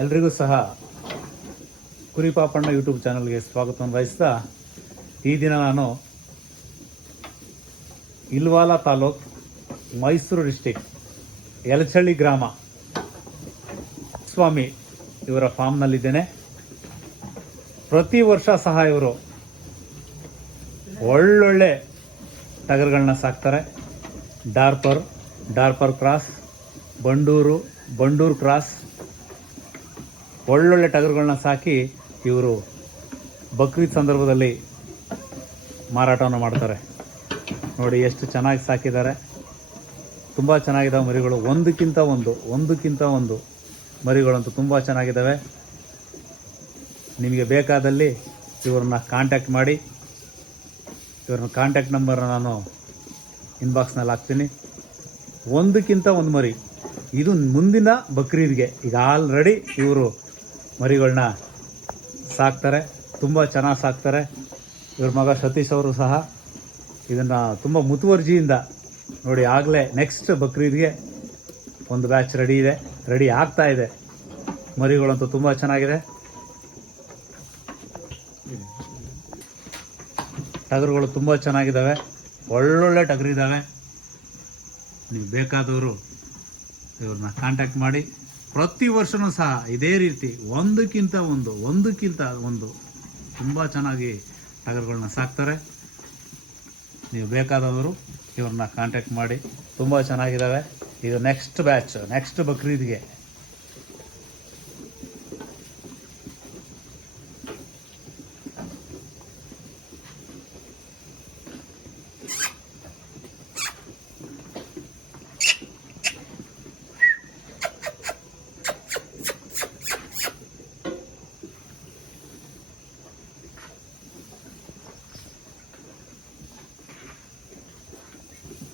ಎಲ್ರಿಗೂ ಸಹ ಕುರಿಪಾಪಣ್ಣ ಯೂಟ್ಯೂಬ್ ಚಾನಲ್ಗೆ ಸ್ವಾಗತವನ್ನು ಬಯಸ್ತಾ ಈ ದಿನ ನಾನು ಇಲ್ವಾಲ ತಾಲೂಕ್ ಮೈಸೂರು ಡಿಸ್ಟಿಕ್ ಯಲಚಳ್ಳಿ ಗ್ರಾಮ ಸ್ವಾಮಿ ಇವರ ಫಾರ್ಮ್ನಲ್ಲಿದ್ದೇನೆ. ಪ್ರತಿ ವರ್ಷ ಸಹ ಇವರು ಒಳ್ಳೊಳ್ಳೆ ಟಗರುಗಳನ್ನ ಸಾಕ್ತಾರೆ. ಡಾರ್ಪರ್ ಕ್ರಾಸ್, ಬಂಡೂರು ಕ್ರಾಸ್, ಒಳ್ಳೊಳ್ಳೆ ಟಗರುಗಳನ್ನ ಸಾಕಿ ಇವರು ಬಕ್ರೀದ್ ಸಂದರ್ಭದಲ್ಲಿ ಮಾರಾಟವನ್ನು ಮಾಡ್ತಾರೆ. ನೋಡಿ ಎಷ್ಟು ಚೆನ್ನಾಗಿ ಸಾಕಿದ್ದಾರೆ. ತುಂಬ ಚೆನ್ನಾಗಿದ್ದಾವೆ ಮರಿಗಳು, ಒಂದಕ್ಕಿಂತ ಒಂದು ಮರಿಗಳಂತೂ ತುಂಬ ಚೆನ್ನಾಗಿದ್ದಾವೆ. ನಿಮಗೆ ಬೇಕಾದಲ್ಲಿ ಇವ್ರನ್ನ ಕಾಂಟ್ಯಾಕ್ಟ್ ಮಾಡಿ. ಇವ್ರನ್ನ ಕಾಂಟ್ಯಾಕ್ಟ್ ನಂಬರ್ ನಾನು ಇನ್ಬಾಕ್ಸ್ನಲ್ಲಿ ಹಾಕ್ತೀನಿ. ಒಂದಕ್ಕಿಂತ ಒಂದು ಮರಿ. ಇದು ಮುಂದಿನ ಬಕ್ರೀದ್ಗೆ ಈಗ ಆಲ್ರೆಡಿ ಇವರು ಮರಿಗಳನ್ನ ಸಾಕ್ತಾರೆ, ತುಂಬ ಚೆನ್ನಾಗಿ ಸಾಕ್ತಾರೆ. ಇವ್ರ ಮಗ ಸತೀಶ್ ಅವರು ಸಹ ಇದನ್ನು ತುಂಬ ಮುತುವರ್ಜಿಯಿಂದ ನೋಡಿ, ಆಗಲೇ ನೆಕ್ಸ್ಟ್ ಬಕ್ರೀದ್ಗೆ ಒಂದು ಬ್ಯಾಚ್ ರೆಡಿ ಆಗ್ತಾ ಇದೆ. ಮರಿಗಳಂತೂ ತುಂಬ ಚೆನ್ನಾಗಿದೆ. ಟಗರುಗಳು ತುಂಬ ಚೆನ್ನಾಗಿದ್ದಾವೆ, ಒಳ್ಳೊಳ್ಳೆ ಟಗರಿದ್ದಾವೆ. ನೀವು ಬೇಕಾದವರು ಇವ್ರನ್ನ ಕಾಂಟ್ಯಾಕ್ಟ್ ಮಾಡಿ. ಪ್ರತಿ ವರ್ಷವೂ ಸಹ ಇದೇ ರೀತಿ ಒಂದಕ್ಕಿಂತ ಒಂದು ತುಂಬ ಚೆನ್ನಾಗಿ ಟಗರುಗಳನ್ನ ಸಾಕ್ತಾರೆ. ನೀವು ಬೇಕಾದವರು ಇವ್ರನ್ನ ಕಾಂಟ್ಯಾಕ್ಟ್ ಮಾಡಿ. ತುಂಬ ಚೆನ್ನಾಗಿದ್ದಾವೆ. ಇದು ನೆಕ್ಸ್ಟ್ ಬ್ಯಾಚ್, ನೆಕ್ಸ್ಟ್ ಬಕ್ರೀದ್ಗೆ.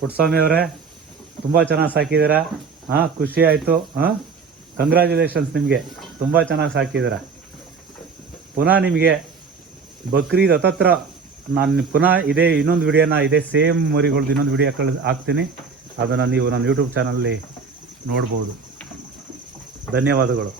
ಪುಟ್ಟಸ್ವಾಮಿ ಅವರೇ, ತುಂಬ ಚೆನ್ನಾಗಿ ಸಾಕಿದ್ದೀರಾ. ಖುಷಿ ಆಯಿತು. ಕಂಗ್ರ್ಯಾಚುಲೇಷನ್ಸ್ ನಿಮಗೆ, ತುಂಬ ಚೆನ್ನಾಗಿ ಸಾಕಿದ್ದೀರಾ. ಪುನಃ ನಿಮಗೆ ಬಕ್ರೀದ್ ಹತ್ತತ್ರ ನಾನು ಪುನಃ ಇನ್ನೊಂದು ವಿಡಿಯೋನ ಇದೇ ಸೇಮ್ ಮರಿಗಳ್ದು ಇನ್ನೊಂದು ವಿಡಿಯೋ ಹಾಕ್ತೀನಿ. ಅದನ್ನು ನೀವು ನನ್ನ ಯೂಟ್ಯೂಬ್ ಚಾನಲಲ್ಲಿ ನೋಡ್ಬೋದು. ಧನ್ಯವಾದಗಳು.